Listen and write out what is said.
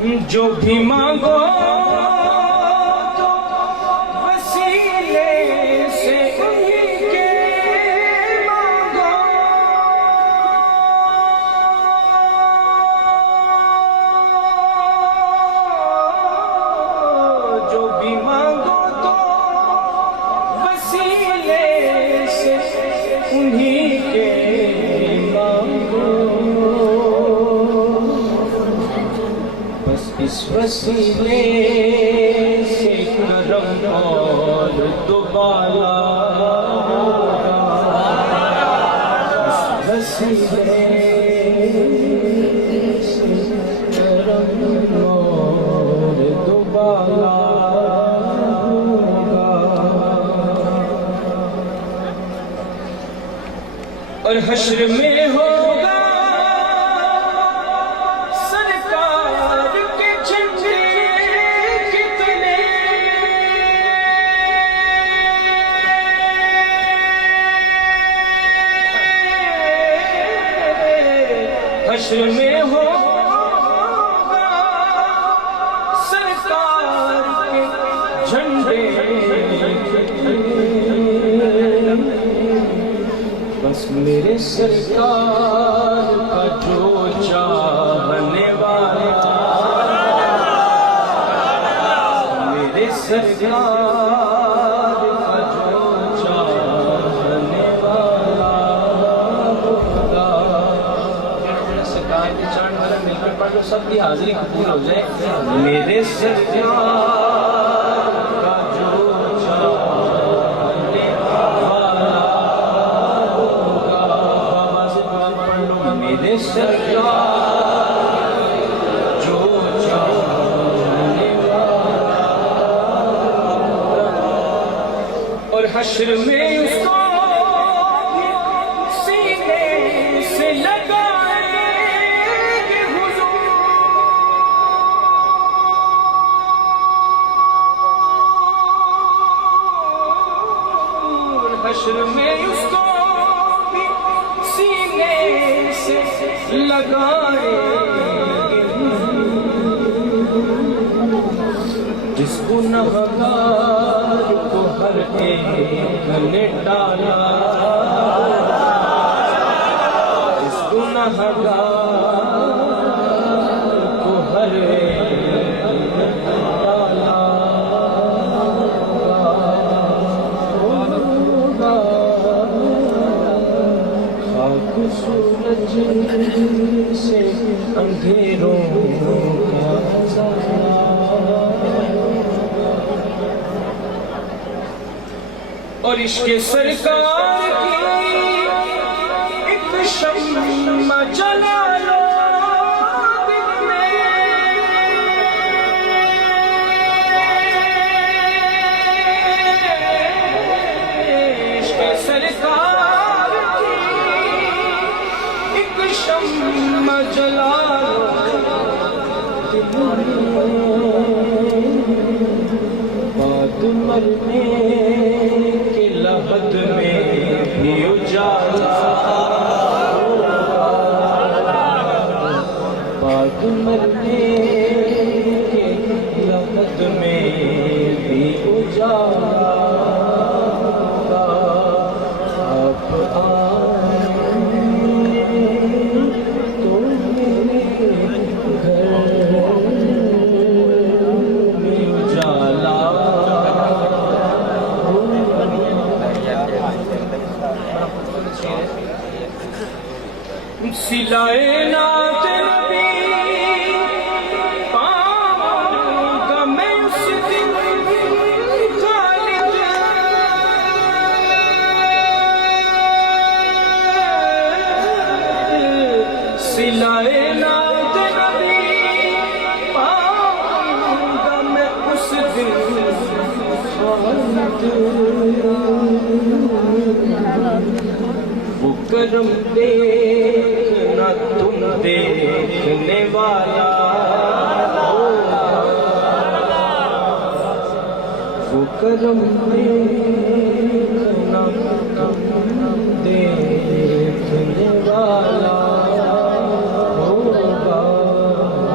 جو بھی مانگو تو وسیلے سے انہی کے مانگو، جو بھی مانگو تو وسیلے سے انہی کے مانگو، بس اس وسیلے سے کرم اور دوبالا ہوگا، اس وسیلے سے کرم اور دوبالا ہوگا، اور حشر میں ہوگا حشر میں ہوگا سرکار کے جھنڈے، بس میرے سرکار کا جو چاہنے والا، میرے سرکار کا جو چاہنے والا ہوگا، سرکار کے چرن والا مل کر پڑھ لو، سب کی حاضری قبول ہو جائے، میرے سرکار کا جو چاہنے والا ہوگا، بابا سے دعا پڑھ لو، میرے سرکار جو چاہنے والا ہوگا، اور حشر میں اس کو سینے سے لگائیں گے حضور، حشر میں اس کو بھی سینے سے لگائیں گے، جس گنہگار کو ہر ایک نے ڈالا، جس گنہگار کو ہر ایک نے ڈالا ہوگا، خاک سورج سے اندھیروں کا زوال، اور عشق سرکار کی ایک شمع جلا لو دل میں، عشق سرکار کی ایک شمع جلا لو دل میں، بعد مرنے کے لحد میں بھی اجالا، بعد مرنے کے لحد میں بھی اجالا، آپ آئیں تو میرے گھر میں اجالا، سلائے نعت نبی پاؤں گا میں اس دن خالد، سلائے نعت نبی پاؤں گا میں اس دن خالد، وہ کرم دیکھنا تم دیکھنے والا ہوگا، وہ کرم دیکھنا تم دیکھنے والا